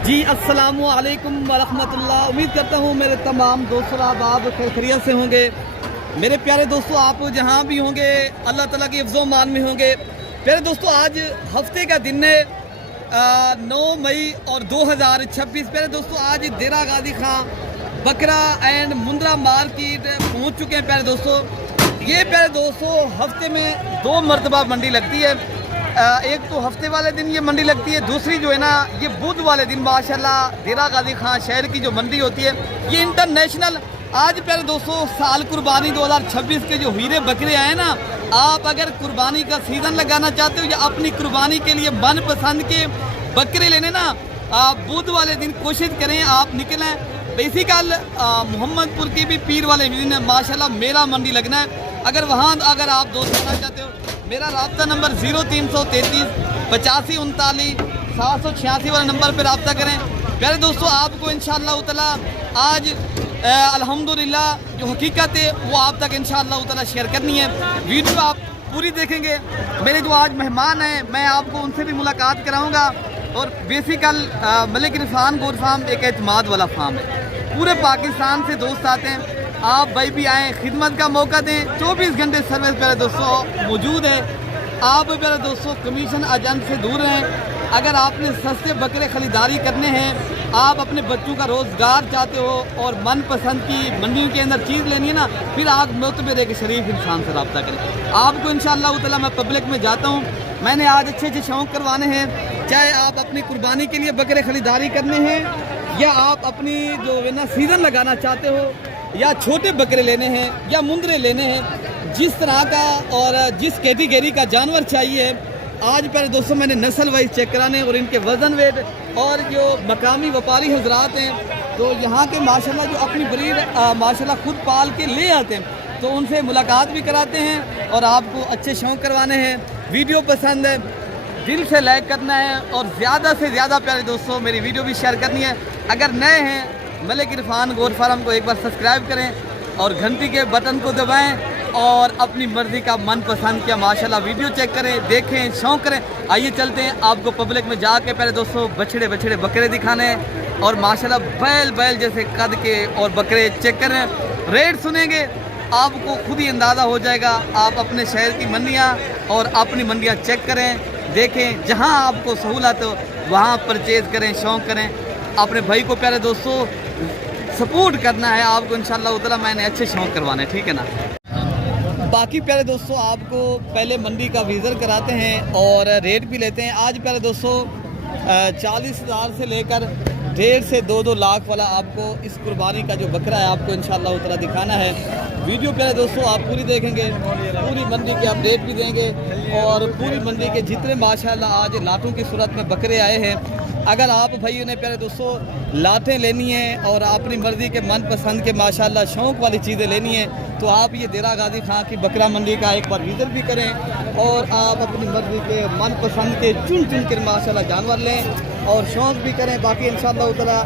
जी अस्सलामु अलैकुम वरहमतुल्लाह। उम्मीद करता हूँ मेरे तमाम दोस्तों आप खैरियत से होंगे। मेरे प्यारे दोस्तों, आप जहाँ भी होंगे अल्लाह ताला की हिफ्ज़ो मान में होंगे। प्यारे दोस्तों, आज हफ्ते का दिन है 9 मई और 2026। प्यारे दोस्तों, आज देरा गाजी खां बकरा एंड मुंद्रा मार्केट पहुँच चुके हैं। प्यारे दोस्तों, ये प्यारे दोस्तों हफ्ते में 2 मरतबा मंडी लगती है। एक तो हफ्ते वाले दिन ये मंडी लगती है, दूसरी जो है ना ये बुध वाले दिन माशाल्लाह देरा गाजी खां शहर की जो मंडी होती है ये इंटरनेशनल। आज प्यारे दोस्तों साल कुर्बानी 2026 के जो हीरे बकरे आए ना, आप अगर कुर्बानी का सीज़न लगाना चाहते हो या अपनी कुर्बानी के लिए मनपसंद के बकरे लेने ना, आप बुध वाले दिन कोशिश करें आप निकलें। बेसिकल मोहम्मदपुर की भी पीर वाले दिन है माशाल्लाह मेरा मंडी लगना है। अगर आप दोस्त आना चाहते हो, मेरा रब्ता नंबर 0333 85 39 786 वाले नंबर पर रब्ता करें। प्यारे दोस्तों, आपको इंशाअल्लाह ताला आज अल्हम्दुलिल्लाह जो हकीकत है वो आप तक इंशाअल्लाह ताला शेयर करनी है। वीडियो आप पूरी देखेंगे। मेरे जो आज मेहमान हैं मैं आपको उनसे भी मुलाकात कराऊंगा। और बेसिकल मलिक इरफान गोट फार्म एक एतमाद वाला फार्म है। पूरे पाकिस्तान से दोस्त आते हैं, आप भाई भी आएँ, खिदमत का मौका दें। 24 घंटे सर्विस प्यारे दोस्तों मौजूद है। आप प्यारे दोस्तों कमीशन एजेंट से दूर रहें। अगर आपने सस्ते बकरे ख़रीदारी करने हैं, आप अपने बच्चों का रोज़गार चाहते हो और मनपसंद की मंडियों के अंदर चीज़ लेनी है ना, फिर आप मोतबर एक शरीफ इंसान से रब्ता करें। आपको इंशाअल्लाह ताला मैं पब्लिक में जाता हूँ। मैंने आज अच्छे अच्छे शौक़ करवाने हैं, चाहे आप अपनी कुर्बानी के लिए बकरे ख़रीदारी करने हैं या आप अपनी जो है ना सीज़न लगाना चाहते हो या छोटे बकरे लेने हैं या मुंदरे लेने हैं, जिस तरह का और जिस कैटेगरी का जानवर चाहिए। आज प्यारे दोस्तों मैंने नस्ल वाइज चेक कराने और इनके वज़न वेट और जो मकामी व्यापारी हजरात हैं तो यहाँ के माशाल्लाह जो अपनी ब्रीड माशाल्लाह खुद पाल के ले आते हैं तो उनसे मुलाकात भी कराते हैं और आपको अच्छे शौक़ करवाने हैं। वीडियो पसंद है दिल से लाइक करना है और ज़्यादा से ज़्यादा प्यारे दोस्तों मेरी वीडियो भी शेयर करनी है। अगर नए हैं मलिक इरफान गोट फार्म को एक बार सब्सक्राइब करें और घंटी के बटन को दबाएं और अपनी मर्ज़ी का मनपसंद किया माशाल्लाह वीडियो चेक करें, देखें, शौक़ करें। आइए चलते हैं आपको पब्लिक में जाके प्यारे दोस्तों बछड़े बकरे दिखाने हैं और माशाल्लाह बैल जैसे कद के और बकरे चेक करें। रेट सुनेंगे आपको खुद ही अंदाज़ा हो जाएगा। आप अपने शहर की मंडियाँ और अपनी मंडियाँ चेक करें, देखें, जहाँ आपको सहूलत हो वहाँ परचेज़ करें, शौक़ करें। अपने भाई को प्यारे दोस्तों सपोर्ट करना है आपको इंशाअल्लाह ताला। मैंने अच्छे शौक़ करवाने, ठीक है ना। बाकी प्यारे दोस्तों आपको पहले मंडी का विज़िट कराते हैं और रेट भी लेते हैं। आज प्यारे दोस्तों 40,000 से लेकर 1.5 से 2 लाख वाला आपको इस कुर्बानी का जो बकरा है आपको इंशाअल्लाह ताला दिखाना है। वीडियो प्यारे दोस्तों आप पूरी देखेंगे, पूरी मंडी के अपडेट भी देंगे और पूरी मंडी के जितने माशाल्लाह आज लाटों की सूरत में बकरे आए हैं। अगर आप भाइयों ने प्यारे दोस्तों लाटें लेनी हैं और अपनी मर्ज़ी के मनपसंद के माशाल्लाह शौक़ वाली चीज़ें लेनी हैं तो आप ये देरा गाजी खां की बकरा मंडी का एक बार विज़िट भी करें और आप अपनी मर्ज़ी के मनपसंद के चुन कर माशाल्लाह जानवर लें और शौक़ भी करें। बाकी इंशाअल्लाह ताला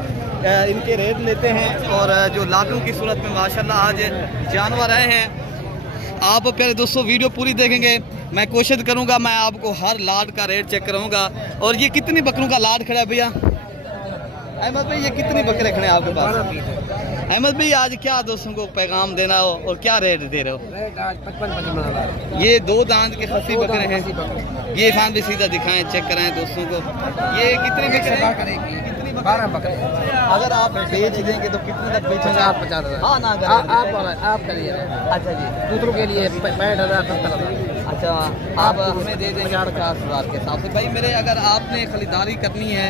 इनके रेट लेते हैं और जो लाटों की सूरत में माशाल्लाह आज जानवर आए हैं। आप प्यारे दोस्तों वीडियो पूरी देखेंगे। मैं कोशिश करूंगा मैं आपको हर लाट का रेट चेक कराऊंगा। और ये कितनी बकरों का लाट खड़ा है भैया? अहमद भाई ये कितनी बकरे खड़े हैं आपके पास? अहमद भाई आज क्या दोस्तों को पैगाम देना हो और क्या रेट दे रहे हो? रेट आज 55 ये 2 दांत के खसी बकरे हैं। ये खान भी सीधा दिखाएं, चेक कराएं दोस्तों को। ये कितने बकरे? 12 बकरे। अगर आप बेच देंगे तो कितने तक बेचेंगे? 50,000। हाँ ना आप करिए। अच्छा जी, दूसरों के लिए 65,000 70,000। अच्छा आप हमें दे देंगे 50,000 के हिसाब से। भाई मेरे अगर आपने ख़रीदारी करनी है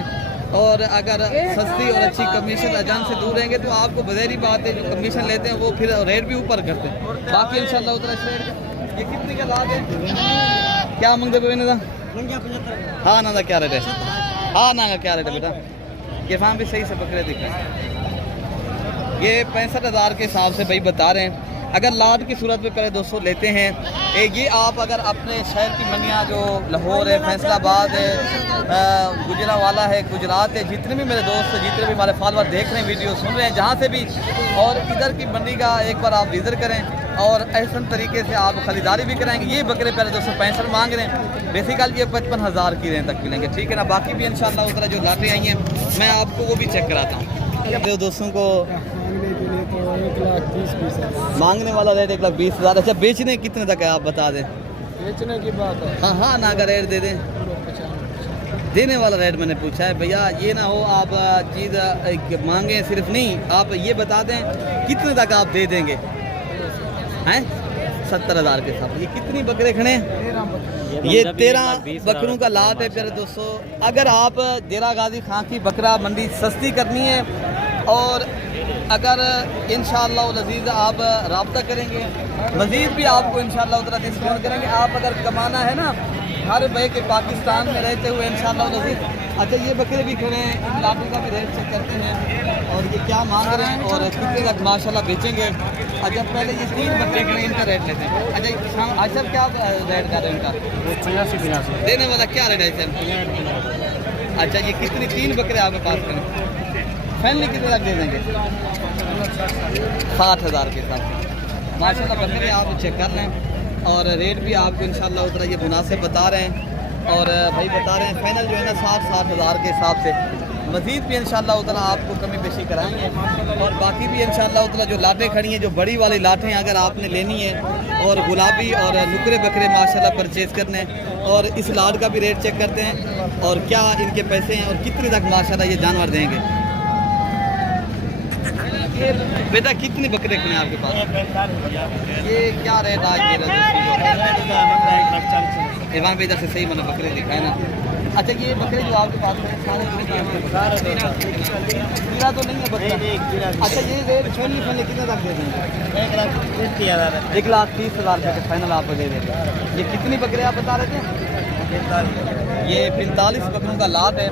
और अगर सस्ती और अच्छी कमीशन एजेंट से दूर रहेंगे तो आपको बज़ेरी बात है जो कमीशन लेते हैं वो फिर रेट भी ऊपर करते हैं। बाकी इंशाअल्लाह उतना शेयर। ये कितने का लाभ है? क्या मंगते पे ना? हाँ ना क्या रेट है? हाँ ना क्या रेट है बेटा? ये फार्म भी सही से बकरे दिख रहे हैं। ये 65,000 के हिसाब से भाई बता रहे हैं। अगर लाट की सूरत में करें दोस्तों लेते हैं ये आप अगर अपने शहर की मंडियाँ जो लाहौर है, फैसलाबाद है, गुजरावाला है, गुजरात है, जितने भी मेरे दोस्त जितने भी हमारे फॉलोअर देख रहे हैं, वीडियो सुन रहे हैं जहाँ से भी, और इधर की मंडी का एक बार आप विजिट करें और ऐसा तरीके से आप ख़रीदारी भी कराएंगे। ये बकरे पहले 265 मांग रहे हैं, बेसिकल ये 55,000 की रेंज तक मिलेंगे, ठीक है ना। बाकी भी इंशाल्लाह उधर जो लाटें आई हैं मैं आपको वो भी चेक कराता हूँ। अपने दोस्तों को मांगने वाला रेट 1,20,000। अच्छा बेचने कितने तक है आप बता दें? बेचने की बात है, हाँ हाँ ना का रेट दे दें, देने वाला रेट मैंने पूछा है भैया, ये ना हो आप चीज़ मांगे सिर्फ नहीं, आप ये बता दें कितने तक आप दे देंगे हैं? 70,000 के साथ। ये कितनी बकरे खड़े हैं? ये 13 बकरों का लाट है प्यारे दोस्तों। अगर आप देरा गाजी खां की बकरा मंडी सस्ती करनी है और अगर इंशाअल्लाह अज़ीज़ आप रब्ता करेंगे मज़ीद भी आपको इंशाअल्लाह उतना डिस्काउंट करेंगे। आप अगर कमाना है ना हर भाई के पाकिस्तान में रहते हुए इंशाअल्लाह अज़ीज़। अच्छा ये बकरे भी खड़े हैं, इन लाटों का भी रेट चेक करते हैं और ये क्या मांग रहे हैं और कितने तक माशाल्लाह बेचेंगे। अच्छा पहले ये 3 बकरे खड़े हैं, इनका रेट लेते हैं। अच्छा अच्छा क्या रेट कर रहे हैं इनका? देने वाला क्या रेट है सर? अच्छा ये कितनी 3 बकरे आपके पास खड़े, फैमिली कितने तक दे देंगे? 60,000 के साथ माशाल्लाह बकरे आप चेक कर लें और रेट भी आपको इंशाल्लाह उतना ये मुनासिब बता रहे हैं और भाई बता रहे हैं फाइनल जो है ना 60,000 के हिसाब से। मज़ीद भी इंशाल्लाह उतना आपको कमी पेशी कराएंगे और बाकी भी इंशाल्लाह उतना जो लाटें खड़ी हैं, जो बड़ी वाली लाटें अगर आपने लेनी है और गुलाबी और नुकरे बकरे माशाल्लाह परचेज़ करने हैं और इस लाट का भी रेट चेक करते हैं और क्या इनके पैसे हैं और कितने तक माशाल्लाह ये जानवर देंगे। बेटा कितने बकरे खड़े हैं आपके पास? ये क्या रेट आज दे रहे इमाम बेटा से सही मैंने बकरे दिखाए ना। अच्छा ये बकरे जो आपके पास हैं सारे गिरा तो नहीं है बकरा? अच्छा ये रेट फैमिली कितने तक दे देंगे? 1,30,000 रुपये के फाइनल आपको दे देंगे। ये कितनी बकरे आप बता रहे थे? ये 45 बकरों का लाट है,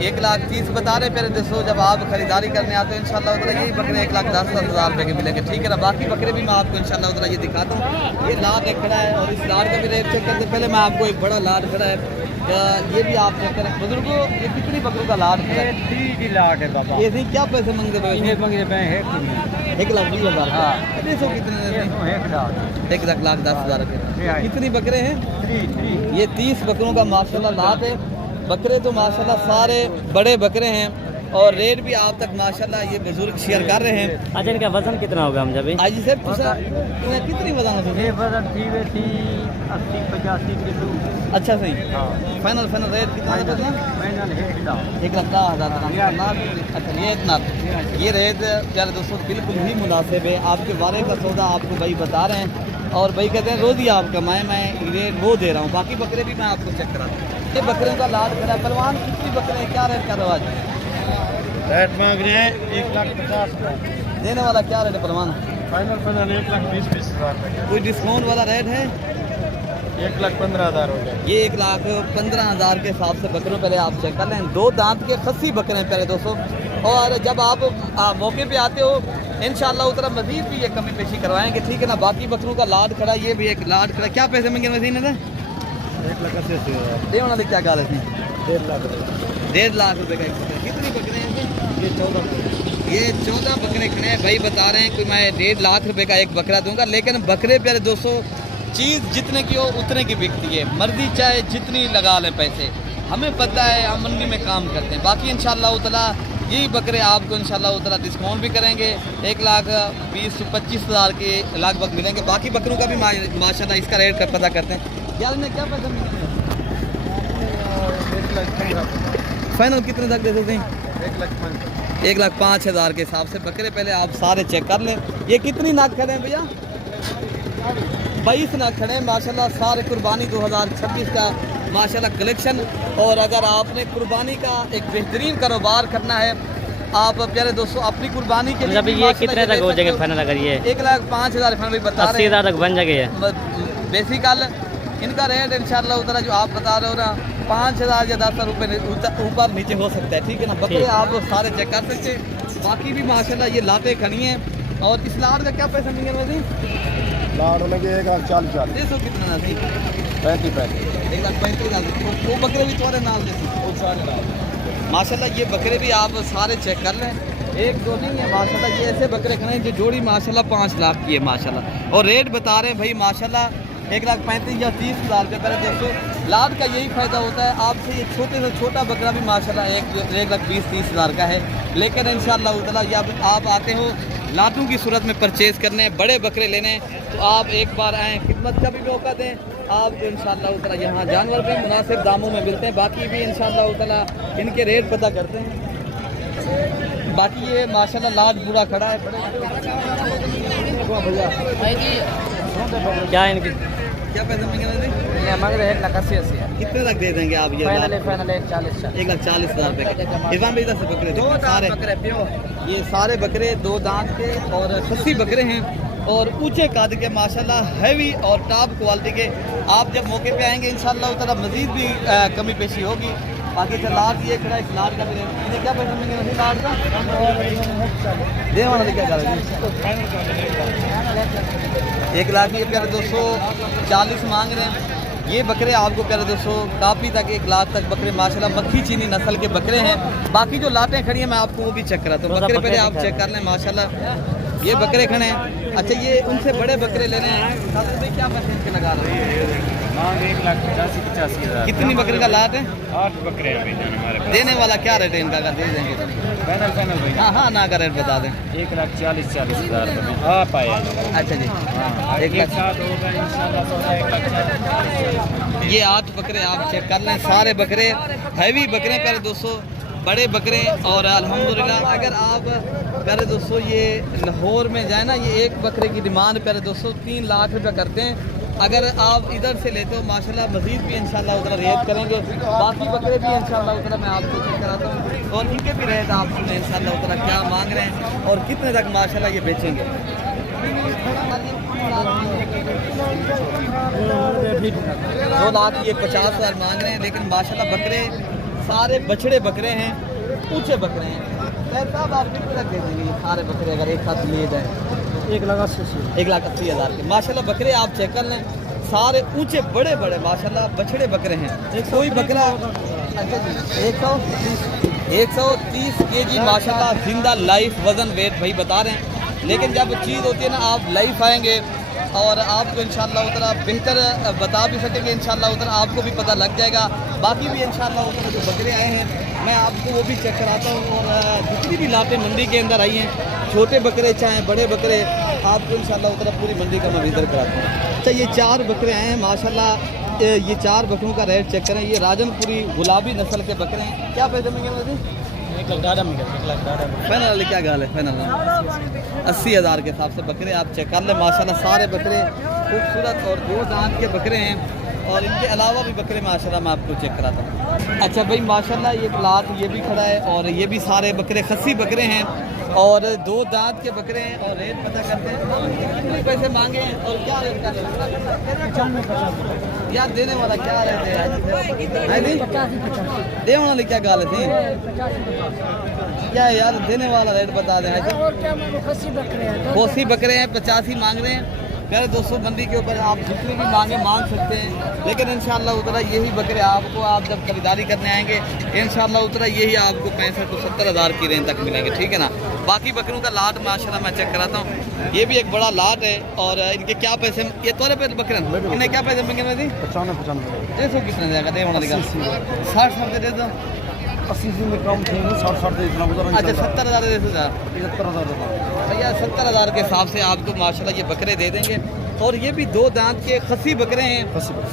1,30,000 बता रहे मेरे दोस्तों। जब आप खरीदारी करने आते हैं इंशाल्लाह उधर यही बकरे 1,10,000 रुपये के मिलेंगे, ठीक है ना। बाकी बकरे भी मैं आपको इंशाल्लाह उधर ये दिखाता हूँ। ये लाट एक खड़ा है और इस लाट का भी रेट चेक करते पहले मैं आपको एक बड़ा लाट खड़ा है, ये भी आप चेक करें बुजुर्गो। ये कितनी बकरों का लाट है? 3 लाख है बाबा। ये क्या पैसे मांगते हैं? 1,20,000। हाँ कितने? 1,10,000 रुपये। कितनी बकरे हैं? ये 30 बकरों का माशाल्लाह लाट है। बकरे तो माशाल्लाह सारे बड़े बकरे हैं और रेट भी आप तक माशाल्लाह ये बुजुर्ग शेयर कर रहे हैं। अच्छा इनका वजन कितना होगा हम जब? आज सर कितनी वजन है? ये वजन 80-85 किलो। अच्छा सही। फाइनल रेट कितना है? 1,10,000। अच्छा ये इतना ये रेट प्यारे दोस्तों बिल्कुल ही मुनासिब है। आपके वारे का सौदा आपको भाई बता रहे हैं और भाई कहते हैं रोज़ ही आप कमाएं, मैं रेट वो दे रहा हूँ। बाकी बकरे भी मैं आपको चेक कराता हूँ। ये बकरे का लाट करा परवान कितनी बकरे हैं, क्या रेट का रवाज? रेट मांग रहे हैं 1,50,000। देने वाला क्या रेट है परवान? फाइनल 1,20,000। कोई डिस्काउंट वाला रेट है? 1,15,000 हो गया। ये 1,15,000 के हिसाब से बकरों पहले आप चेक कर लें। 2 दांत के खस्सी बकरे हैं पहले दोस्तों। और जब आप मौके पे आते हो इंशाल्लाह उतना मजीद भी ये कमी पेशी करवाएंगे, ठीक है ना। बाकी बकरों का लाट खड़ा, ये भी एक लाट खड़ा। क्या पैसे मांगे मजीद ने? 1,80,000। दे वाले क्या गाल है? 1,50,000 रुपये। 1.5 लाख रुपए का। कितनी बकरे हैं? ये 14। ये 14 बकरे खड़े हैं। भाई बता रहे हैं कि मैं 1.5 लाख रुपए का एक बकरा दूंगा, लेकिन बकरे प्यारे दोस्तों चीज़ जितने की हो उतने की बिकती है। मर्जी चाहे जितनी लगा लें पैसे, हमें पता है हम मंडी में काम करते हैं। बाकी इंशाल्लाह उतला यही बकरे आपको इंशाल्लाह उतना डिस्काउंट भी करेंगे। 1,20,000-25,000 के लगभग मिलेंगे। बाकी बकरों का भी माशाल्लाह इसका रेट पता करते हैं। यार ने क्या पैसा मिलेगा? 1,15,000। फाइनल कितने तक दे देते हैं? 1,05,000। 1,05,000 के हिसाब से बकरे पहले आप सारे चेक कर लें। ये कितनी नाक खड़े हैं भैया? 22 नाक खड़े हैं माशाल्लाह सारे। कुर्बानी 2026 का माशाल्लाह कलेक्शन। और अगर आपने कुर्बानी का एक बेहतरीन कारोबार करना है आप प्यारे दोस्तों अपनी कुर्बानी के लिए ये कितने तक हो जाएंगे फाइनल? अगर ये 1,05,000 फाइनल बता रहे हैं, 80,000 तक बन जाएगा। बेसिकल इनका रेट इंशाल्लाह उतना जो आप बता रहे हो ना 5,000 या 10,000 रुपये ऊपर नीचे हो सकता है, ठीक है ना। बकरे आप लोग सारे चेक कर सकते हैं। बाकी भी माशाल्लाह ये लाते खड़ी हैं और इस लाट का क्या पैसा मिलेंगे वैसे? लाड़ लगे 1,40,000 दे सो कितना ना सही 35 1,35,000 वो बकरे भी तुम्हारे नाम जैसे माशाल्लाह। ये बकरे भी आप सारे चेक कर लें, एक दो नहीं है माशाल्लाह। ये ऐसे बकरे खड़े हैं जो जोड़ी माशाल्लाह 5 लाख की है माशाल्लाह, और रेट बता रहे हैं भाई माशाल्लाह 1,35,000 या 30,000 रुपये पहले। दोस्तों लाट का यही फ़ायदा होता है, आपसे ये छोटे से छोटा बकरा भी माशाल्लाह 1,20,000-30,000 का है, लेकिन इंशाअल्लाह ताला जब आप आते हो लाटों की सूरत में परचेज़ करने, बड़े बकरे लेने, तो आप एक बार आएँ, खिदमत का भी मौका दें आपको इंशाअल्लाह ताला। यहाँ जानवर भी मुनासिब दामों में मिलते हैं, बाकी भी इंशाअल्लाह ताला इनके रेट पता करते हैं। बाकी ये माशाल्लाह लाट पूरा खड़ा है, क्या है इनकी? क्या पैसे मांगे? मांग रहे हैं 1,80,000। कितने तक दे देंगे आप? ये फाइनल 40,000। 1,40,000 रुपये का। इरफान भाई इधर से बकरे देखो, सारे ये सारे बकरे 2 दांत के और खस्सी बकरे हैं, और ऊंचे कद के माशाल्लाह, हैवी और टॉप क्वालिटी के। आप जब मौके पे आएंगे इंशाअल्लाह ताला मज़ीद भी कमी पेशी होगी। बाकी जो लाट ये खड़ा है, इस लाट का भी इन्हें क्या पैसा मिलेंगे लाट का? दे वाला क्या कर 1,00,000 ये प्यारे 240 मांग रहे हैं। ये बकरे आपको प्यारे दोस्तों काफ़ी तक 1,00,000 तक बकरे माशाल्लाह मक्खी चीनी नस्ल के बकरे हैं। बाकी जो लाटें खड़ी हैं मैं आपको वो भी चेक कराता हूँ। बकरे पहले आप चेक कर लें माशाल्लाह, ये बकरे खड़े हैं। अच्छा ये उनसे बड़े बकरे ले रहे हैं, भाई क्या पैसे इनके लगा रहे हैं? 1,85,000 कितनी बकरे का लाट है? 8 बकरे हैं हमारे पास। देने वाला क्या रेट है इनका, अगर दे देंगे तो? फाइनल भाई। हाँ ना का रेट बता दें। 1,40,000 आप आए। अच्छा जी, 1,00,000 होगा इंशाल्लाह। 1,40,000 ये 8 बकरे आप चेक कर लें, सारे बकरे हैवी बकरे प्यारे दोस्तों, बड़े बकरे। और अल्हम्दुलिल्लाह अगर आप प्यारे दोस्तों ये लाहौर में जाए ना, ये एक बकरे की डिमांड प्यारे दोस्तों 3 लाख रुपये करते हैं। अगर आप इधर से लेते हो माशाल्लाह मज़ीद भी इंशाल्लाह उतना रेट करेंगे। बाकी बकरे भी इंशाल्लाह उतना मैं आपको चेक कराता हूँ, और इनके भी रेट आप सुने इंशाल्लाह उतना क्या मांग रहे हैं और कितने तक माशाल्लाह ये बेचेंगे। 2 लाख ये 50,000 मांग रहे हैं, लेकिन माशाल्लाह बकरे सारे बछड़े बकरे हैं, ऊंचे बकरे हैं। साहब आप कितने तक दे देंगे ये सारे बकरे अगर एक साथ लिए जाए? 1,80,000 के माशाल्लाह बकरे आप चेक कर लें, सारे ऊंचे बड़े बड़े माशाल्लाह बछड़े बकरे हैं। कोई बकरा 130 kg माशाल्लाह जिंदा लाइफ वज़न वेट भाई बता रहे हैं। लेकिन जब चीज़ होती है ना, आप लाइफ आएंगे और आपको इंशाल्लाह उतना बेहतर बता भी सकेंगे, इंशाल्लाह उतना आपको भी पता लग जाएगा। बाकी भी इंशाल्लाह उतना जो बकरे आए हैं मैं आपको वो भी चेक कराता हूँ, और जितनी भी लाटें मंडी के अंदर आई हैं, छोटे बकरे चाहे बड़े बकरे, आपको इंशाल्लाह उतना पूरी मंडी का मैं विज़िट कराता हूँ। अच्छा ये 4 बकरे आए हैं माशाल्लाह, ये 4 बकरों का रेट चेक करें। ये राजनपुरी गुलाबी नस्ल के बकरे हैं, क्या पैसे मिलेंगे मुझे? 1,00,000 फाइनल क्या गाल है? फाइनल 80,000 के हिसाब से बकरे आप चेक कर लें माशाल्लाह, सारे बकरे खूबसूरत और 2 दांत के बकरे हैं, और इनके अलावा भी बकरे माशाल्लाह मैं आपको चेक कराता हूँ। अच्छा भाई माशाल्लाह ये लाट ये भी खड़ा है, और ये भी सारे बकरे खस्सी बकरे हैं, और 2 दांत के बकरे हैं, और रेट पता करते हैं कितने पैसे मांगे हैं और क्या रेट का यार देने वाला क्या रेट है? देने वाले क्या गाल थी क्या यार? देने वाला रेट बता दें। खोसी बकरे हैं 85 मांग रहे हैं प्यारे दोस्तों। मंडी के ऊपर आप जितने भी मांग सकते हैं, लेकिन इंशाल्लाह उतना यही बकरे आपको आप जब खरीदारी करने आएंगे इंशाल्लाह उतना यही आपको 65 से 70,000 की रेंज तक मिलेंगे, ठीक है ना। बाकी बकरों का लाट माशाल्लाह मैं चेक कराता हूँ, ये भी एक बड़ा लाट है, और इनके क्या पैसे, ये तोरे पे बकरे इन्हें क्या पैसे मिलेंगे? 95 दे सो कितने देगा? दे होना लगा 60 दे दो। 80 में कम थे 60 दे इतना गुजारा। अच्छा 70,000 दे दो 75,000 भैया, 70,000 के हिसाब से आपको माशाल्लाह ये बकरे दे देंगे। और ये भी 2 दांत के खस्सी बकरे हैं,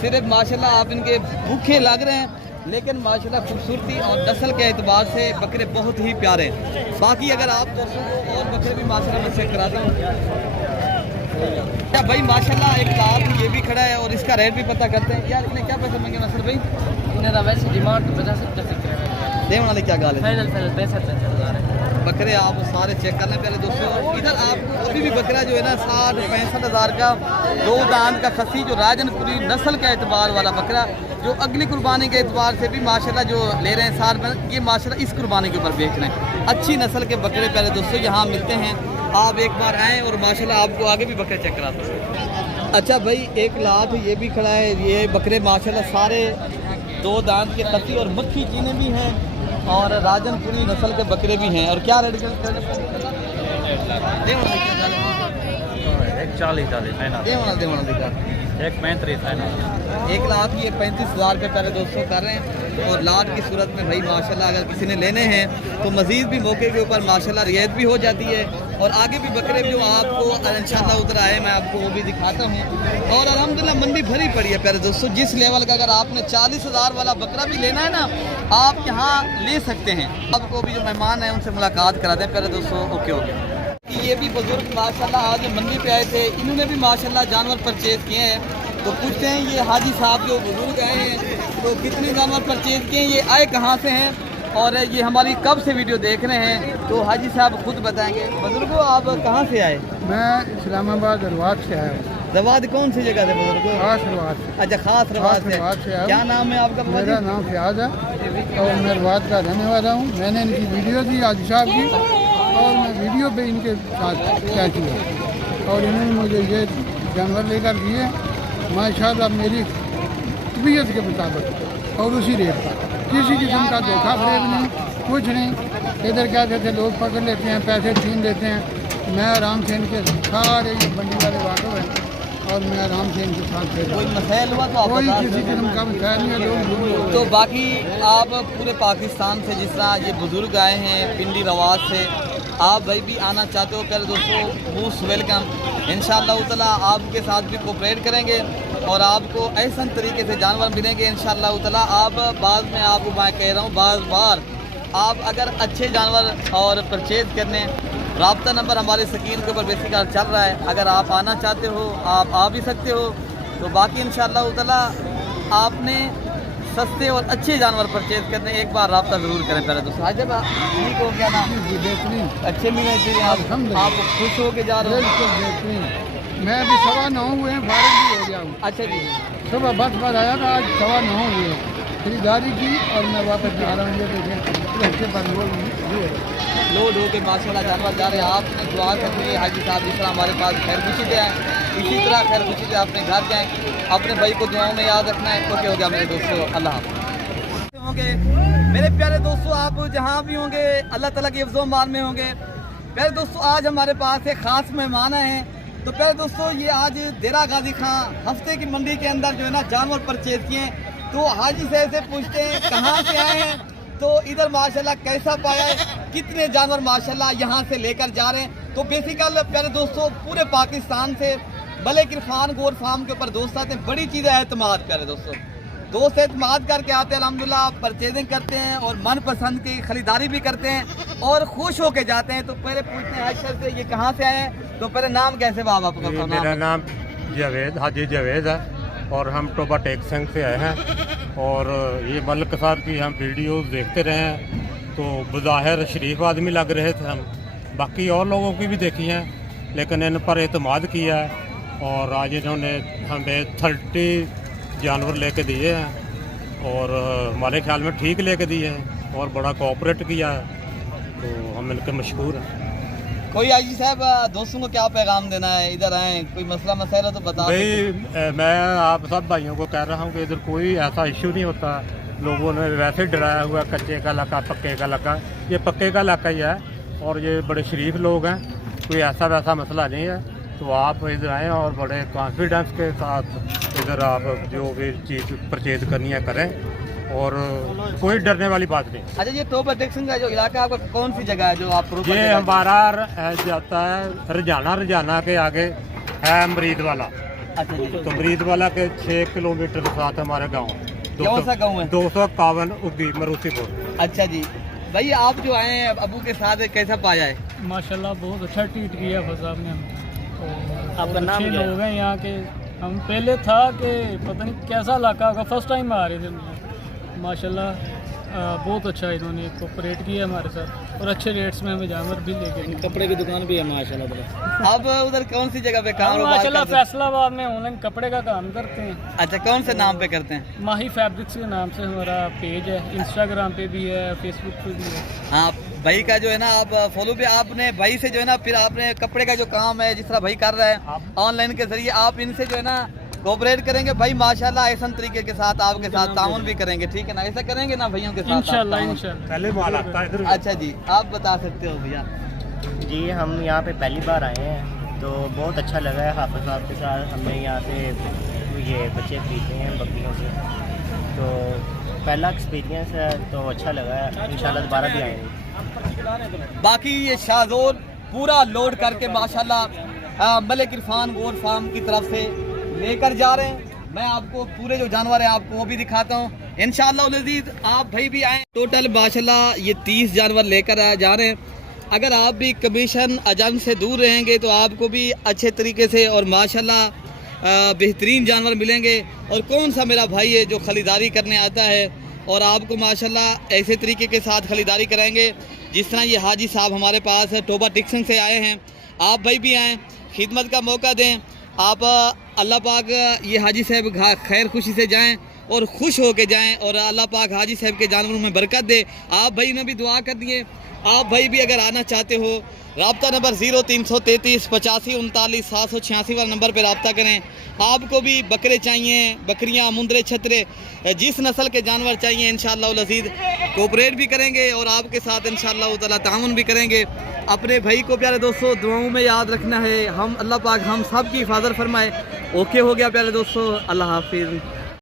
सिर्फ माशाल्लाह आप इनके भूखे लग रहे हैं, लेकिन माशाल्लाह खूबसूरती और नस्ल के एतबार से बकरे बहुत ही प्यारे हैं। बाकी अगर आप दोस्तों को और बकरे भी माशाल्लाह मैं चेक कराता हूँ। क्या भाई माशाल्लाह एक लाट ये भी खड़ा है, और इसका रेट भी पता करते हैं। यार इन्हें क्या पैसे मांगे नसर भाई? इन्हें वैसे डिमांड 50-70 दे वाले क्या गाल है? फाइनल 65,000 बकरे आप सारे चेक कर लें पहले दोस्तों। इधर आपको अभी भी बकरा जो है ना 60-65,000 का 2 दांत का खस्सी जो राजनपुर पूरी नस्ल के एतबार वाला बकरा, जो अगली कुर्बानी के एतबार से भी माशाल्लाह जो ले रहे हैं साल भर, ये माशाल्लाह इस कुर्बानी के ऊपर बेच रहे हैं। अच्छी नस्ल के बकरे प्यारे दोस्तों यहाँ मिलते हैं, आप एक बार आएँ और माशाल्लाह आपको आगे भी बकरे चेक कराते हैं। अच्छा भाई, एक लाट ये भी खड़ा है, ये बकरे माशाल्लाह सारे 2 दांत के खसी और मक्खी चीने भी हैं और राजनपुरी नस्ल के बकरे भी हैं। और क्या रेट कर 1 लाख ये 35,000 रुपये पहले दोस्तों कर रहे हैं। और लाट की सूरत में भाई माशाल्लाह अगर किसी ने लेने हैं तो मज़ीद भी मौके के ऊपर माशाल्लाह रियायत भी हो जाती है। और आगे भी बकरे जो आपको इंशाल्लाह उधर आए मैं आपको वो भी दिखाता हूँ। और अल्हम्दुलिल्लाह मंडी भरी पड़ी है प्यारे दोस्तों, जिस लेवल का अगर आपने 40,000 वाला बकरा भी लेना है ना, आप यहाँ ले सकते हैं। आपको भी जो मेहमान हैं उनसे मुलाकात करा दें प्यारे दोस्तों। Okay okay. ये भी बुजुर्ग माशाल्लाह आज मंडी पे आए थे, इन्होंने भी माशाल्लाह जानवर परचेज किए हैं। तो पूछते हैं ये हाजी साहब जो बुजुर्ग आए हैं तो कितने जानवर परचेज किए हैं, ये आए कहाँ से हैं और ये हमारी कब से वीडियो देख रहे हैं, तो हाजी साहब खुद बताएंगे। बुजुर्गो आप कहाँ से आए? मैं इस्लामाबाद रवाद से आया हूँ। रवाद कौन सी जगह से बुजुर्गो? खास रवाद। अच्छा, खास रवाद से आया हूँ। क्या नाम है आपका? मेरा नाम फयाज है और मैं रवाद का रहने वाला हूँ। मैंने इनकी वीडियो दी हाजी साहब की और मैं वीडियो पे इनके साथ क्या किया और इन्होंने मुझे ये जानवर लेकर दिए माशाल्लाह मेरी तबीयत के मुताबिक और उसी रेट का, किसी किस्म का धोखा फरेब नहीं, कुछ नहीं। इधर क्या कहते हैं लोग पकड़ लेते हैं, पैसे छीन लेते हैं। मैं आराम से इनके सारे मंडी वाले वाटो हैं और मैं आराम से इनके साथ कोई मसैल हुआ तो कोई आप किसी किस्म का मसैल नहीं है। लोग तो बाकी आप पूरे पाकिस्तान से जिस तरह ये बुज़ुर्ग आए हैं पिंडी रवाज से, आप भाई भी आना चाहते हो प्यारे दोस्तों, मोस्ट वेलकम। इंशाअल्लाह ताला आपके साथ भी कोऑपरेट करेंगे और आपको ऐसा तरीके से जानवर मिलेंगे इंशाअल्लाह ताला। आप बाद में आपको मैं कह रहा हूँ बार आप अगर अच्छे जानवर और परचेज करने, राब्ता नंबर हमारे स्क्रीन के ऊपर बेसिकली चल रहा है, अगर आप आना चाहते हो आप आ भी सकते हो। तो बाकी इंशाअल्लाह ताला आपने सस्ते और अच्छे जानवर परचेज करने एक बार राब्ता ज़रूर करें पहले दोस्तों। आज ठीक हो क्या नाम? जी बेहतरीन, अच्छे मिले चाहिए आप खुश हो के जा रहे हो? बिल्कुल बेहतरीन। मैं अभी 9:15 हुए हैं, फारिग भी हो गया हूँ। अच्छा जी, सुबह बस पर आया था, आज 9:15 हुए हैं, खरीदारी की और मैं वापस जा रहा हूँ। ये देखें रस्ते पर लोड हो के माशाल्लाह जानवर जा रहे हैं। आपने दुआ करनी है हाजी साहब जिस तरह हमारे पास खैर खुशी से आए, इसी तरह खैर खुशी से अपने घर जाएँ, अपने भाई को दुआओं में याद रखना है। ओके हो गया मेरे दोस्तों, अल्लाह हाफ़िज़। होंगे मेरे प्यारे दोस्तों, आप जहाँ भी होंगे अल्लाह ताला की हिफ्ज़ व अमान में होंगे। प्यारे दोस्तों, आज हमारे पास एक ख़ास मेहमान आए हैं। तो प्यारे दोस्तों, ये आज देरा गाजी खां हफ्ते की मंडी के अंदर जो है ना जानवर परचेज किए हैं। तो हाजी साहब से पूछते हैं कहाँ से आए हैं, तो इधर माशाल्लाह कैसा पाया है, कितने जानवर माशाल्लाह यहाँ से लेकर जा रहे हैं। तो बेसिकल प्यारे दोस्तों पूरे पाकिस्तान से मलिक इरफान गोर फार्म के ऊपर दोस्त आते हैं, बड़ी चीज़ें एतमाद प्यारे दोस्तों, दोस्त एतमाद करके आते हैं, अल्हम्दुलिल्लाह परचेजिंग करते हैं और मनपसंद की खरीदारी भी करते हैं और खुश होके जाते हैं। तो पहले पूछते हैं हाजी से ये कहाँ से आए हैं, तो पहले नाम कैसे बाबा आपका? मेरा नाम जावेद हाजी जावेद है और हम टोबा टेक संघ से आए हैं। और ये मलिक साहब की हम वीडियोस देखते रहे हैं तो बज़ाहिर शरीफ आदमी लग रहे थे हम, बाकी और लोगों की भी देखी हैं, लेकिन इन पर एतमाद किया है और आज इन्होंने हमें 30 जानवर लेके दिए हैं और हमारे ख्याल में ठीक लेके दिए हैं और बड़ा कोऑपरेट किया है, तो हम इनके मशहूर हैं। कोई हाजी साहब दोस्तों को क्या पैगाम देना है, इधर आए कोई मसला मसला तो बता भाई मैं आप सब भाइयों को कह रहा हूँ कि इधर कोई ऐसा इशू नहीं होता। लोगों ने वैसे डराया हुआ कच्चे का इलाका पक्के का इलाका, ये पक्के का इलाका ही है और ये बड़े शरीफ लोग हैं, कोई ऐसा वैसा मसला नहीं है। तो आप इधर आएँ और बड़े कॉन्फिडेंस के साथ इधर आप जो भी चीज़ परचेज करनी है करें और कोई डरने वाली बात नहीं। अच्छा, ये टॉप अट्रैक्शन का जो इलाका आपका कौन सी जगह है जो आप? ये हमारा जाता है रजाना के आगे है मरीद वाला। अच्छा जी, तो मरीद वाला के 6 किलोमीटर के साथ हमारे गाँव। कौन सा गाँव है? 251 उद्दी मरूसीपुर। अच्छा जी, भाई आप जो आए हैं अबू के साथ कैसा पाया है? माशाल्लाह बहुत अच्छा ट्रीट किया फसाब ने हमें। आपका नाम क्या है? लोग हैं यहाँ के। हम पहले था कि पता नहीं कैसा इलाका होगा, फर्स्ट टाइम आ रहे थे। माशाल्लाह बहुत अच्छा इन्होंने कोऑपरेट किया हमारे साथ और अच्छे रेट्स में हमें जानवर भी लेके दिए। कपड़े की दुकान भी है माशाल्लाह। अब उधर कौन सी जगह पे काम हम कारोबार माशाल्लाह करते हैं? फैसलाबाद में ऑनलाइन कपड़े का काम करते हैं। अच्छा, कौन से नाम पे करते हैं? माही फैब्रिक्स के नाम से हमारा पेज है, इंस्टाग्राम पे भी है, फेसबुक पे भी है। हाँ, भाई का जो है ना आप फॉलो पे, आपने भाई से जो है ना फिर आपने कपड़े का जो काम है जिस तरह भाई कर रहा है ऑनलाइन के जरिए, आप इनसे जो है ना कोऑपरेट करेंगे भाई माशाल्लाह, ऐसा तरीके के साथ आपके साथ ताउन भी करेंगे, ठीक है ना? ऐसा करेंगे ना भाइयों के साथ इंशाल्लाह ताउन? इंशाल्लाह। पहले माल आता है इधर। अच्छा जी, आप बता सकते हो भैया? जी हम यहाँ पे पहली बार आए हैं तो बहुत अच्छा लगा है। हाफिज़ साहब के साथ हमने यहाँ से ये बच्चे खरीदे हैं बकरियों से, तो पहला एक्सपीरियंस है तो अच्छा लगा है। इंशाल्लाह दोबारा भी आएंगे। बाकी ये शाहजोर पूरा लोड करके माशाल्लाह मलिक इरफान गोट फार्म की तरफ से लेकर जा रहे हैं। मैं आपको पूरे जो जानवर हैं आपको वो भी दिखाता हूँ इंशाअल्लाह लजीज। आप भाई भी आए। टोटल माशाल्लाह ये 30 जानवर लेकर जा रहे हैं। अगर आप भी कमीशन अजम से दूर रहेंगे तो आपको भी अच्छे तरीके से और माशाल्लाह बेहतरीन जानवर मिलेंगे। और कौन सा मेरा भाई है जो खरीदारी करने आता है और आपको माशाल्लाह ऐसे तरीके के साथ खरीदारी कराएंगे जिस तरह ये हाजी साहब हमारे पास टोबा टिक्सन से आए हैं। आप भाई भी आएँ, खिदमत का मौका दें। आप अल्लाह पाक ये हाजी साहब खैर खुशी से जाएं और खुश होके जाएं और अल्लाह पाक हाजी साहब के जानवरों में बरकत दे। आप भाई ने भी दुआ कर दिए। आप भाई भी अगर आना चाहते हो राब्ता नंबर 0333 85 39 786 वाला नंबर पे राब्ता करें। आपको भी बकरे चाहिए, बकरियां, मुंदरे, छतरे, जिस नस्ल के जानवर चाहिए इंशाअल्लाह अज़ीज़ कोऑपरेट भी करेंगे और आपके साथ इंशाअल्लाह ताला ताउन भी करेंगे। अपने भाई को प्यारे दोस्तों दुआओं में याद रखना है। हम अल्लाह पाक हम सब की हिफाजत फरमाए। ओके हो गया प्यारे दोस्तों, अल्लाह हाफिज़।